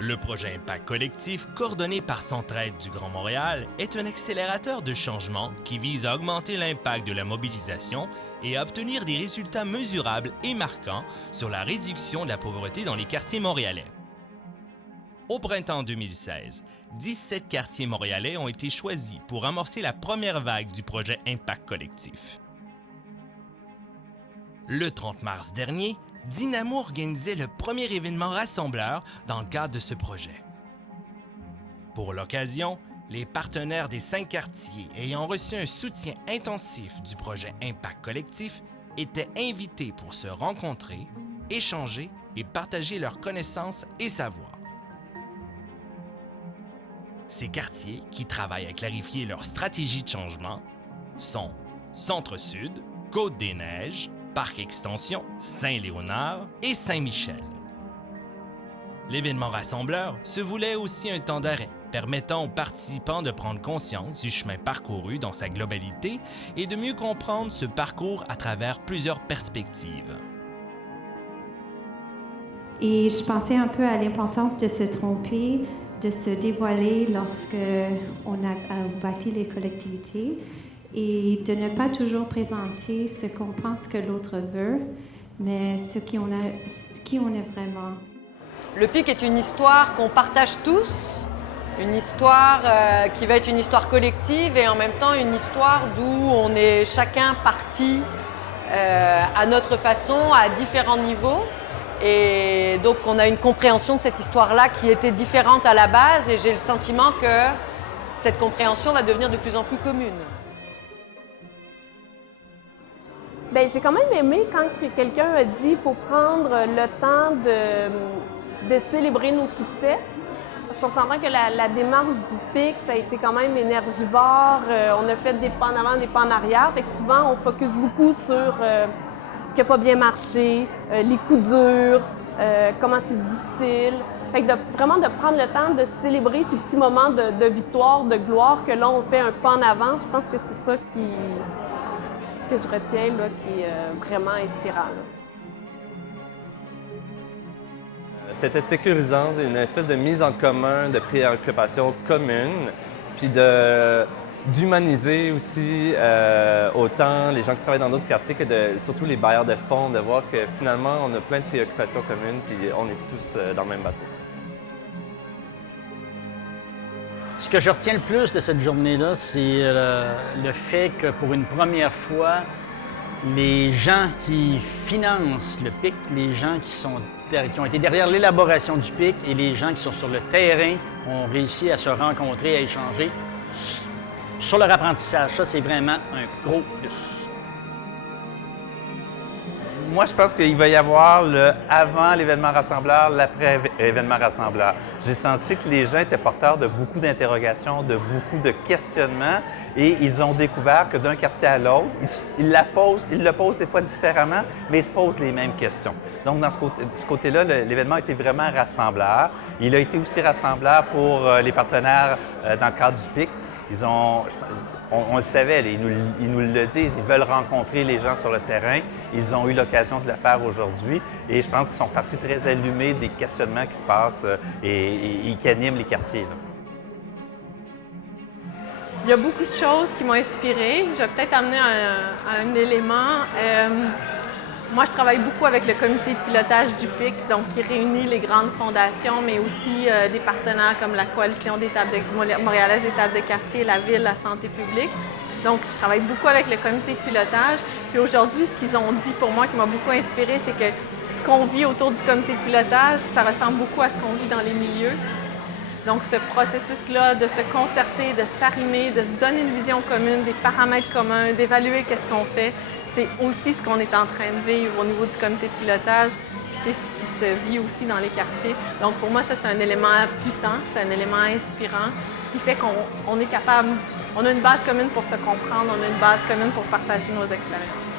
Le projet Impact Collectif, coordonné par Centraide du Grand Montréal, est un accélérateur de changement qui vise à augmenter l'impact de la mobilisation et à obtenir des résultats mesurables et marquants sur la réduction de la pauvreté dans les quartiers montréalais. Au printemps 2016, 17 quartiers montréalais ont été choisis pour amorcer la première vague du projet Impact Collectif. Le 30 mars dernier, Dynamo organisait le premier événement rassembleur dans le cadre de ce projet. Pour l'occasion, les partenaires des 5 quartiers ayant reçu un soutien intensif du projet Impact Collectif étaient invités pour se rencontrer, échanger et partager leurs connaissances et savoirs. Ces quartiers, qui travaillent à clarifier leur stratégie de changement, sont Centre-Sud, Côte-des-Neiges, Parc Extension, Saint-Léonard et Saint-Michel. L'événement rassembleur se voulait aussi un temps d'arrêt, permettant aux participants de prendre conscience du chemin parcouru dans sa globalité et de mieux comprendre ce parcours à travers plusieurs perspectives. Et je pensais un peu à l'importance de se tromper, de se dévoiler lorsque on a bâti les collectivités et de ne pas toujours présenter ce qu'on pense que l'autre veut, mais qui on est vraiment. Le PIC est une histoire qu'on partage tous, une histoire qui va être une histoire collective et en même temps une histoire d'où on est chacun parti à notre façon, à différents niveaux. Et donc on a une compréhension de cette histoire-là qui était différente à la base et j'ai le sentiment que cette compréhension va devenir de plus en plus commune. Bien, j'ai quand même aimé quand quelqu'un a dit qu'il faut prendre le temps de célébrer nos succès. Parce qu'on s'entend que la démarche du PIC, ça a été quand même énergivore. On a fait des pas en avant, des pas en arrière. Fait que souvent, on focus beaucoup sur ce qui n'a pas bien marché, les coups durs, comment c'est difficile. Fait que vraiment de prendre le temps de célébrer ces petits moments de victoire, de gloire, que là, on fait un pas en avant. Je pense que c'est ça que je retiens, là, qui est vraiment inspirant. Là. C'était sécurisant, une espèce de mise en commun, de préoccupation commune, puis d'humaniser aussi autant les gens qui travaillent dans d'autres quartiers que surtout les bailleurs de fonds, de voir que finalement on a plein de préoccupations communes, puis on est tous dans le même bateau. Ce que je retiens le plus de cette journée-là, c'est le fait que pour une première fois, les gens qui financent le PIC, les gens qui ont été derrière l'élaboration du PIC et les gens qui sont sur le terrain ont réussi à se rencontrer, à échanger sur leur apprentissage. Ça, c'est vraiment un gros plus. Moi, je pense qu'il va y avoir le avant l'événement rassembleur, l'après événement rassembleur. J'ai senti que les gens étaient porteurs de beaucoup d'interrogations, de beaucoup de questionnements et ils ont découvert que d'un quartier à l'autre, ils le posent des fois différemment, mais ils se posent les mêmes questions. Donc, de ce côté-là, l'événement a été vraiment rassembleur. Il a été aussi rassembleur pour les partenaires dans le cadre du PIC. On le savait, ils nous le disent, ils veulent rencontrer les gens sur le terrain. Ils ont eu l'occasion de le faire aujourd'hui et je pense qu'ils sont partis très allumés des questionnements qui se passent et qui animent les quartiers. Là. Il y a beaucoup de choses qui m'ont inspirée. Je vais peut-être amener un élément. Moi, je travaille beaucoup avec le comité de pilotage du PIC, donc qui réunit les grandes fondations, mais aussi des partenaires comme la Coalition montréalaise des tables de quartier, la Ville, la santé publique. Donc, je travaille beaucoup avec le comité de pilotage. Puis aujourd'hui, ce qu'ils ont dit pour moi, qui m'a beaucoup inspirée, c'est que ce qu'on vit autour du comité de pilotage, ça ressemble beaucoup à ce qu'on vit dans les milieux. Donc, ce processus-là de se concerter, de s'arrimer, de se donner une vision commune, des paramètres communs, d'évaluer qu'est-ce qu'on fait, c'est aussi ce qu'on est en train de vivre au niveau du comité de pilotage. Puis c'est ce qui se vit aussi dans les quartiers. Donc, pour moi, ça, c'est un élément puissant, c'est un élément inspirant qui fait qu'on est capable, on a une base commune pour se comprendre, on a une base commune pour partager nos expériences.